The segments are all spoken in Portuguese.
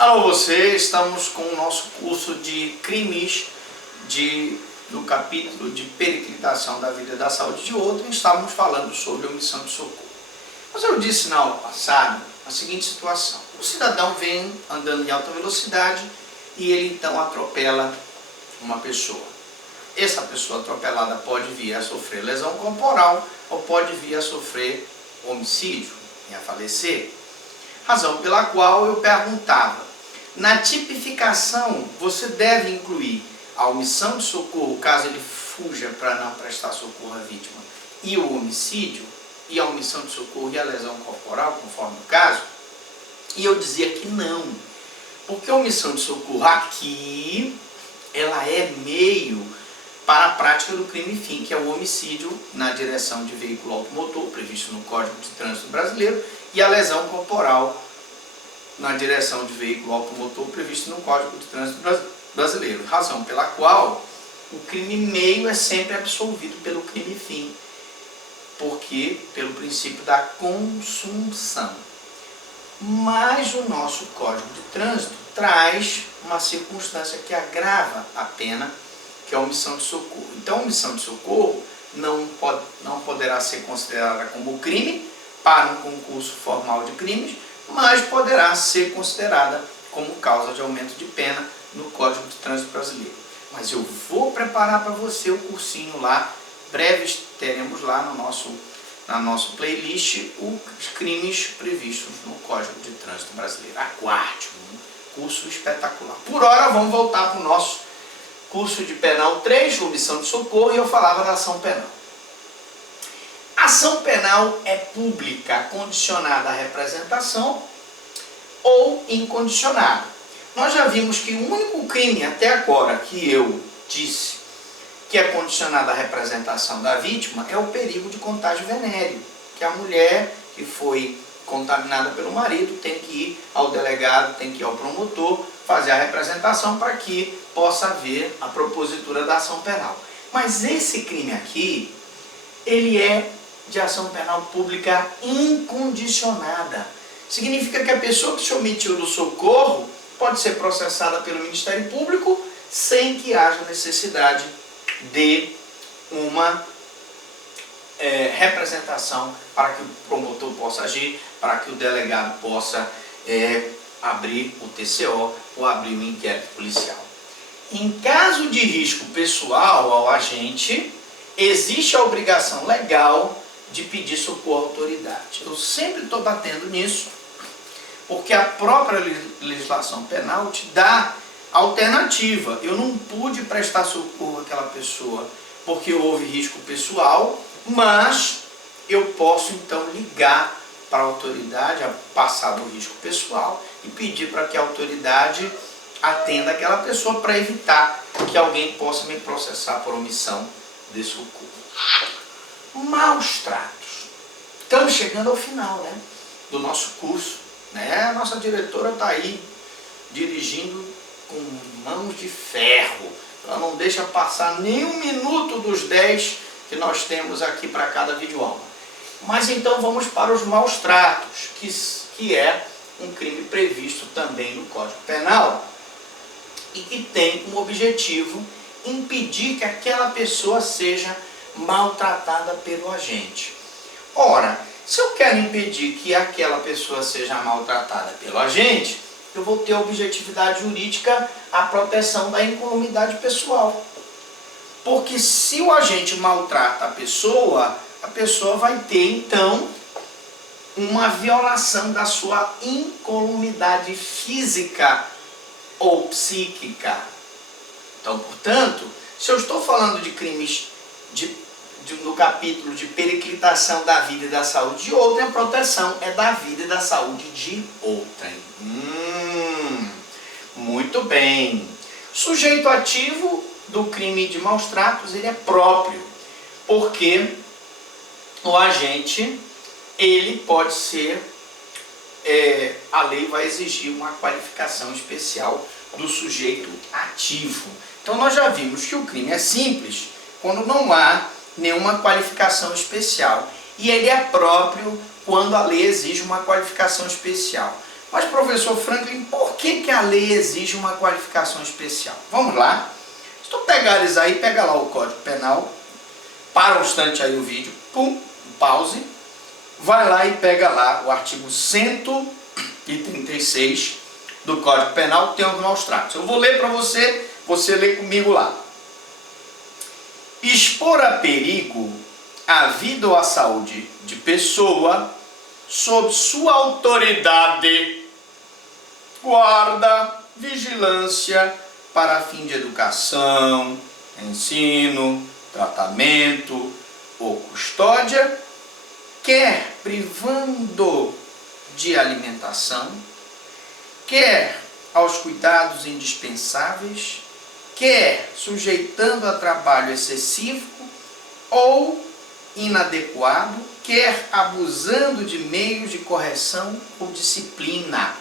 Alô você, estamos com o nosso curso de crimes no capítulo de periclitação da vida e da saúde de outro, e estávamos falando sobre omissão de socorro. Mas eu disse na aula passada a seguinte situação: o cidadão vem andando em alta velocidade e ele então atropela uma pessoa. Essa pessoa atropelada pode vir a sofrer lesão corporal ou pode vir a sofrer homicídio e a falecer. Razão pela qual eu perguntava: na tipificação você deve incluir a omissão de socorro, caso ele fuja para não prestar socorro à vítima, e o homicídio, e a omissão de socorro e a lesão corporal, conforme o caso? E eu dizia que não, porque a omissão de socorro aqui, ela é meio para a prática do crime fim, que é o homicídio na direção de veículo automotor, previsto no Código de Trânsito Brasileiro, e a lesão corporal na direção de veículo automotor, previsto no Código de Trânsito Brasileiro. Razão pela qual o crime meio é sempre absolvido pelo crime fim, porque pelo princípio da consunção. Mas o nosso Código de Trânsito traz uma circunstância que agrava a pena, que é a omissão de socorro. Então, a omissão de socorro não poderá ser considerada como crime para um concurso formal de crimes, mas poderá ser considerada como causa de aumento de pena no Código de Trânsito Brasileiro. Mas eu vou preparar para você o cursinho lá, breves teremos lá na nossa playlist os crimes previstos no Código de Trânsito Brasileiro. Aguarde, um curso espetacular. Por hora, vamos voltar para o nosso curso de penal 3, omissão de socorro, e eu falava da ação penal. A ação penal é pública, condicionada à representação ou incondicionada. Nós já vimos que o único crime até agora que eu disse que é condicionado à representação da vítima é o perigo de contágio venéreo, que a mulher que foi contaminada pelo marido tem que ir ao delegado, tem que ir ao promotor, fazer a representação para que possa haver a propositura da ação penal. Mas esse crime aqui, ele é de ação penal pública incondicionada. Significa que a pessoa que se omitiu do socorro pode ser processada pelo Ministério Público sem que haja necessidade de uma representação para que o promotor possa agir, para que o delegado possa abrir o TCO ou abrir o inquérito policial. Em caso de risco pessoal ao agente, existe a obrigação legal de pedir socorro à autoridade. Eu sempre estou batendo nisso, porque a própria legislação penal te dá alternativa. Eu não pude prestar socorro àquela pessoa porque houve risco pessoal, mas eu posso então ligar para a autoridade, passar do risco pessoal e pedir para que a autoridade atenda aquela pessoa para evitar que alguém possa me processar por omissão de socorro. Maus tratos. Estamos chegando ao final, do nosso curso. A nossa diretora está aí dirigindo com mãos de ferro. Ela não deixa passar nenhum minuto dos 10 que nós temos aqui para cada videoaula. Mas então vamos para os maus tratos, que é um crime previsto também no Código Penal e que tem como objetivo impedir que aquela pessoa seja maltratada pelo agente. Ora, se eu quero impedir que aquela pessoa seja maltratada pelo agente, eu vou ter a objetividade jurídica, a proteção da incolumidade pessoal. Porque se o agente maltrata a pessoa vai ter então uma violação da sua incolumidade física ou psíquica. Então, portanto, se eu estou falando de crimes no capítulo de periclitação da vida e da saúde de outrem, a proteção é da vida e da saúde de outrem. Muito bem. Sujeito ativo do crime de maus tratos, ele é próprio, porque o agente, ele pode ser, a lei vai exigir uma qualificação especial do sujeito ativo. Então nós já vimos que o crime é simples quando não há nenhuma qualificação especial, e ele é próprio quando a lei exige uma qualificação especial. Mas, professor Franklin, por que a lei exige uma qualificação especial? Vamos lá. Se tu pegares aí, pega lá o Código Penal, para um instante aí o vídeo, pum, pause, vai lá e pega lá o artigo 136 do Código Penal, que tem os maus tratos. Eu vou ler para você, você lê comigo lá. Expor a perigo a vida ou a saúde de pessoa sob sua autoridade, guarda, vigilância para fim de educação, ensino, tratamento ou custódia, quer privando de alimentação, quer aos cuidados indispensáveis, quer sujeitando a trabalho excessivo ou inadequado, quer abusando de meios de correção ou disciplina.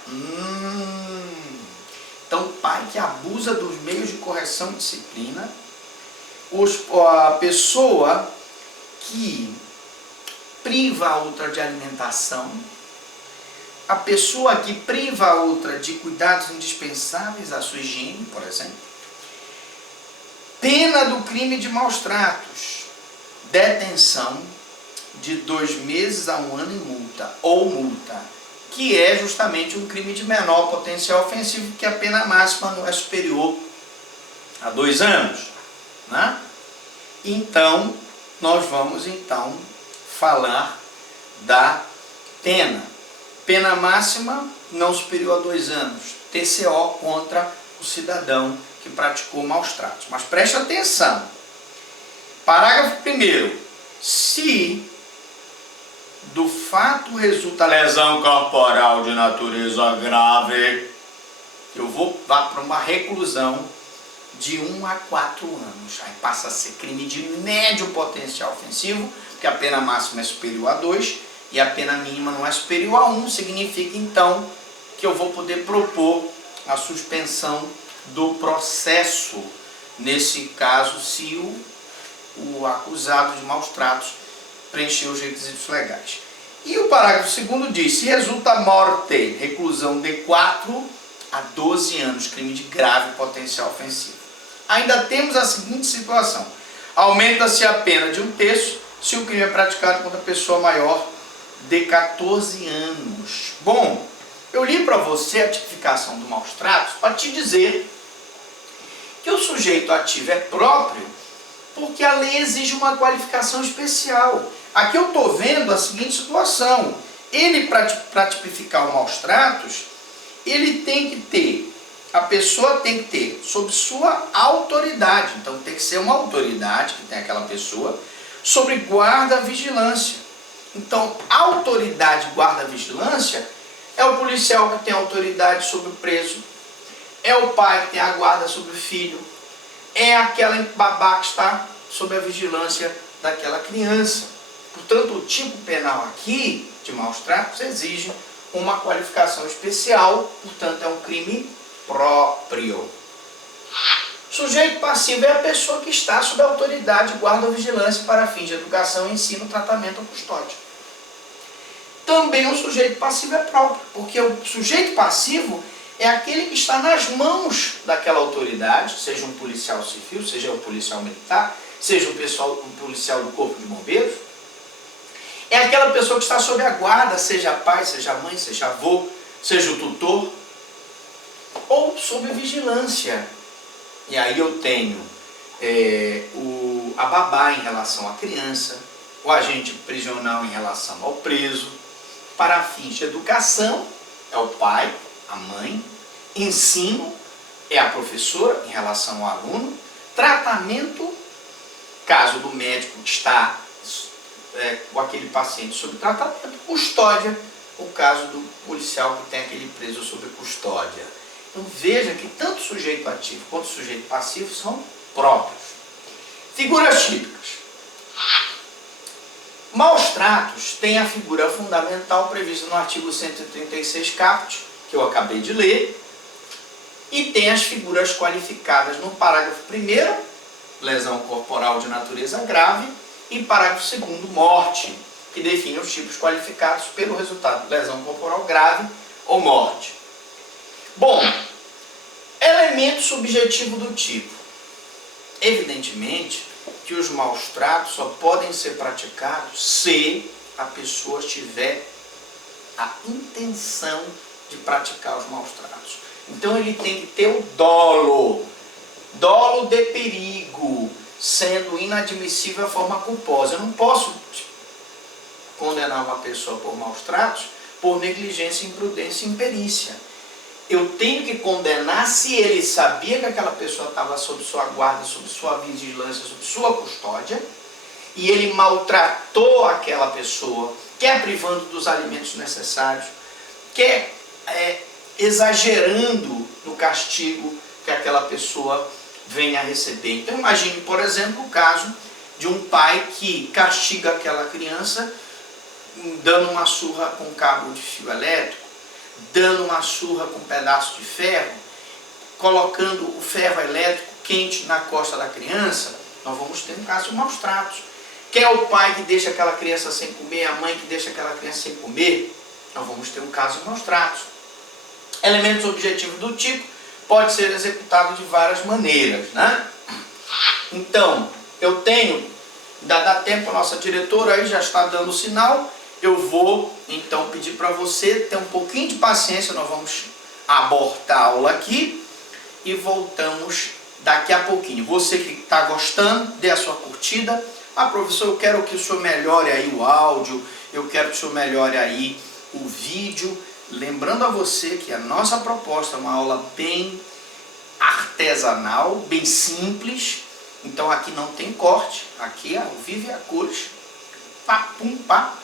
Então, o pai que abusa dos meios de correção e disciplina, a pessoa que priva a outra de alimentação, a pessoa que priva a outra de cuidados indispensáveis à sua higiene, por exemplo. Pena do crime de maus tratos: detenção de 2 meses a 1 ano e multa, ou multa, que é justamente um crime de menor potencial ofensivo, que a pena máxima não é superior a 2 anos. Né? Então, nós vamos falar da pena. Pena máxima não superior a 2 anos, TCO contra o cidadão que praticou maus tratos. Mas preste atenção. Parágrafo 1º. Se do fato resulta lesão corporal de natureza grave, eu vou lá para uma reclusão de 1 a 4 anos. Aí passa a ser crime de médio potencial ofensivo, porque a pena máxima é superior a 2 e a pena mínima não é superior a 1. Significa então que eu vou poder propor a suspensão do processo, nesse caso, se o acusado de maus tratos preencher os requisitos legais. E o parágrafo 2º diz: se resulta morte, reclusão de 4 a 12 anos, crime de grave potencial ofensivo. Ainda temos a seguinte situação: aumenta-se a pena de 1/3 se o crime é praticado contra pessoa maior de 14 anos. Bom, eu li para você a tipificação do maus tratos para te dizer que o sujeito ativo é próprio porque a lei exige uma qualificação especial. Aqui eu estou vendo a seguinte situação: ele, para tipificar o maus tratos, ele tem que ter, a pessoa tem que ter sob sua autoridade, então tem que ser uma autoridade que tem aquela pessoa, sobre guarda-vigilância. Então, autoridade guarda-vigilância é o policial que tem autoridade sobre o preso, é o pai que tem a guarda sobre o filho, é aquela babá que está sob a vigilância daquela criança. Portanto, o tipo penal aqui de maus tratos exige uma qualificação especial, portanto é um crime próprio. Sujeito passivo é a pessoa que está sob a autoridade, guarda ou vigilância para fins de educação, ensino, tratamento ou custódia. Também o sujeito passivo é próprio, porque o sujeito passivo é aquele que está nas mãos daquela autoridade, seja um policial civil, seja um policial militar, seja um policial do corpo de bombeiros. É aquela pessoa que está sob a guarda, seja pai, seja mãe, seja avô, seja o tutor, ou sob vigilância. E aí eu tenho a babá em relação à criança, o agente prisional em relação ao preso. Para fins de educação, é o pai, a mãe. Ensino, é a professora em relação ao aluno. Tratamento, caso do médico que está com aquele paciente sob tratamento. Custódia, o caso do policial que tem aquele preso sob custódia. Então veja que tanto o sujeito ativo quanto o sujeito passivo são próprios. Figuras típicas. Maus tratos tem a figura fundamental prevista no artigo 136 caput, que eu acabei de ler, e tem as figuras qualificadas no parágrafo 1º, lesão corporal de natureza grave, e parágrafo 2º, morte, que define os tipos qualificados pelo resultado de lesão corporal grave ou morte. Bom, elemento subjetivo do tipo. Evidentemente que os maus tratos só podem ser praticados se a pessoa tiver a intenção de praticar os maus tratos. Então ele tem que ter o dolo de perigo, sendo inadmissível a forma culposa. Eu não posso condenar uma pessoa por maus tratos por negligência, imprudência e imperícia. Eu tenho que condenar se ele sabia que aquela pessoa estava sob sua guarda, sob sua vigilância, sob sua custódia, e ele maltratou aquela pessoa, quer privando dos alimentos necessários, quer exagerando no castigo que aquela pessoa venha a receber. Então imagine, por exemplo, o caso de um pai que castiga aquela criança dando uma surra com cabo de fio elétrico, dando uma surra com um pedaço de ferro, colocando o ferro elétrico quente na costa da criança. Nós vamos ter um caso de maus tratos. Quer o pai que deixa aquela criança sem comer, a mãe que deixa aquela criança sem comer, nós vamos ter um caso de maus tratos. Elementos objetivos do tipo pode ser executado de várias maneiras, né? Então, eu tenho, ainda dá tempo, a nossa diretora aí já está dando o sinal. Eu vou então pedir para você ter um pouquinho de paciência. Nós vamos abortar a aula aqui e voltamos daqui a pouquinho. Você que está gostando, dê a sua curtida. Professor, eu quero que o senhor melhore aí o áudio, eu quero que o senhor melhore aí o vídeo. Lembrando a você que a nossa proposta é uma aula bem artesanal, bem simples. Então aqui não tem corte, aqui é ao vivo e a cores. Pá, pum, pá.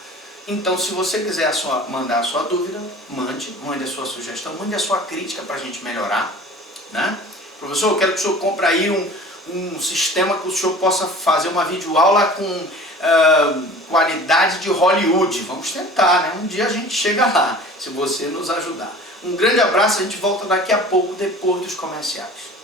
Então, se você quiser mandar a sua dúvida, mande a sua sugestão, mande a sua crítica para a gente melhorar, né? Professor, eu quero que o senhor compre aí um sistema que o senhor possa fazer uma videoaula com qualidade de Hollywood. Vamos tentar, né? Um dia a gente chega lá, se você nos ajudar. Um grande abraço, a gente volta daqui a pouco, depois dos comerciais.